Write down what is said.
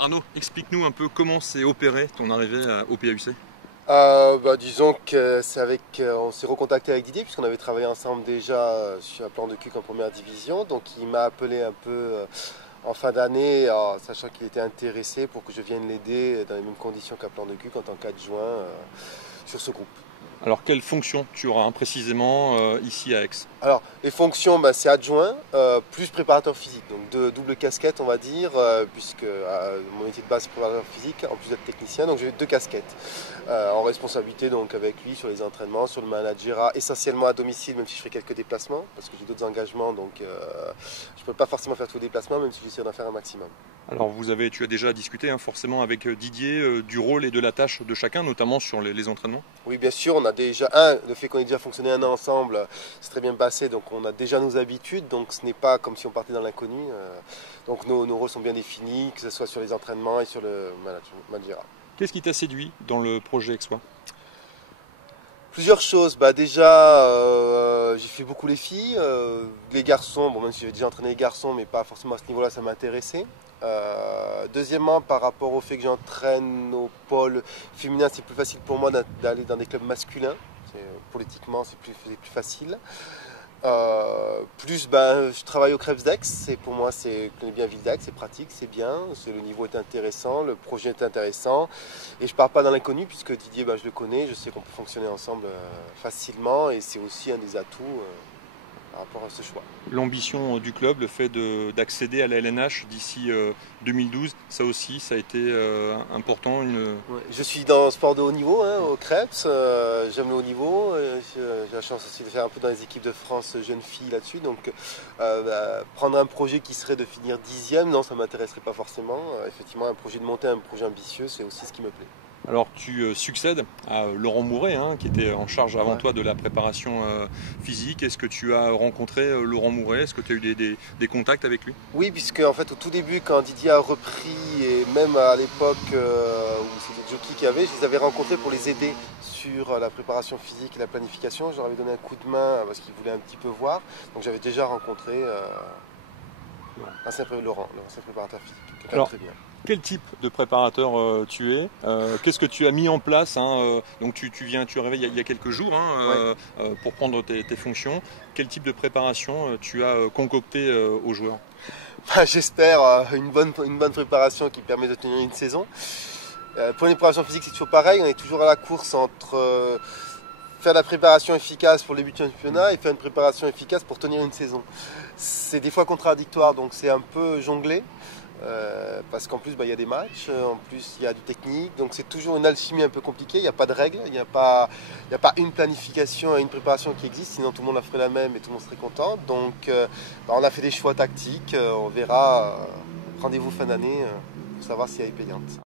Arnaud, explique-nous un peu comment s'est opéré ton arrivée au PAUC. Disons que on s'est recontacté avec Didier puisqu'on avait travaillé ensemble déjà sur un plan de CUC en première division. Donc il m'a appelé un peu en fin d'année, sachant qu'il était intéressé pour que je vienne l'aider dans les mêmes conditions qu'un plan de CUC en tant qu'adjoint sur ce groupe. Alors, quelle fonction tu auras précisément ici à Aix? Alors, les fonctions, c'est adjoint plus préparateur physique, donc de double casquette, on va dire, puisque mon métier de base c'est préparateur physique, en plus d'être technicien, donc j'ai deux casquettes en responsabilité donc avec lui sur les entraînements, sur le managerat, essentiellement à domicile, même si je fais quelques déplacements, parce que j'ai d'autres engagements, donc je ne peux pas forcément faire tous les déplacements, même si j'essaie d'en faire un maximum. Alors, tu as déjà discuté forcément avec Didier du rôle et de la tâche de chacun, notamment sur les entraînements? Oui, bien sûr, on a déjà, le fait qu'on ait déjà fonctionné un an ensemble, c'est très bien passé, donc on a déjà nos habitudes, donc ce n'est pas comme si on partait dans l'inconnu. Donc nos rôles sont bien définis, que ce soit sur les entraînements et sur le managerat. Qu'est-ce qui t'a séduit dans le projet Aixois? Plusieurs choses. Déjà, j'ai fait beaucoup les filles. Les garçons, même si j'ai déjà entraîné les garçons, mais pas forcément à ce niveau-là, ça m'intéressait. Deuxièmement, par rapport au fait que j'entraîne au pôle féminin, c'est plus facile pour moi d'aller dans des clubs masculins. Politiquement, c'est plus facile. Je travaille au Krebs d'Aix, et pour moi, je connais bien la ville d'Aix, c'est pratique, c'est bien, le niveau est intéressant, le projet est intéressant, et je ne pars pas dans l'inconnu puisque Didier, je le connais, je sais qu'on peut fonctionner ensemble facilement, et c'est aussi un des atouts par rapport à ce choix. L'ambition du club, le fait d'accéder à la LNH d'ici 2012, ça aussi, ça a été important. Ouais, je suis dans le sport de haut niveau, au Krebs, j'aime le haut niveau, j'ai la chance aussi de faire un peu dans les équipes de France jeunes filles là-dessus, donc prendre un projet qui serait de finir 10e, non, ça ne m'intéresserait pas forcément. Effectivement, un projet de monter, un projet ambitieux, c'est aussi ce qui me plaît. Alors tu succèdes à Laurent Mouret, qui était en charge avant toi de la préparation physique. Est-ce que tu as rencontré Laurent Mouret? Est-ce que tu as eu des contacts avec lui? Oui, puisque en fait au tout début, quand Didier a repris, et même à l'époque où c'était des jockeys qu'il y avait, je les avais rencontrés pour les aider sur la préparation physique et la planification. Je leur avais donné un coup de main parce qu'ils voulaient un petit peu voir. Donc j'avais déjà rencontré l'ancien préparateur physique, quelqu'un de très bien. Quel type de préparateur tu es? Qu'est-ce que tu as mis en place? Donc tu es arrivé il y a quelques jours pour prendre tes fonctions. Quel type de préparation tu as concocté aux joueurs? J'espère une bonne préparation qui permet de tenir une saison. Pour une préparation physique, c'est toujours pareil. On est toujours à la course entre faire la préparation efficace pour le début du championnat et faire une préparation efficace pour tenir une saison. C'est des fois contradictoire, donc c'est un peu jonglé. Parce qu'en plus il y a des matchs, en plus il y a du technique, donc c'est toujours une alchimie un peu compliquée, il n'y a pas de règles, il n'y a pas une planification et une préparation qui existe, sinon tout le monde la ferait la même et tout le monde serait content. Donc on a fait des choix tactiques, on verra, rendez-vous fin d'année pour savoir si elle est payante.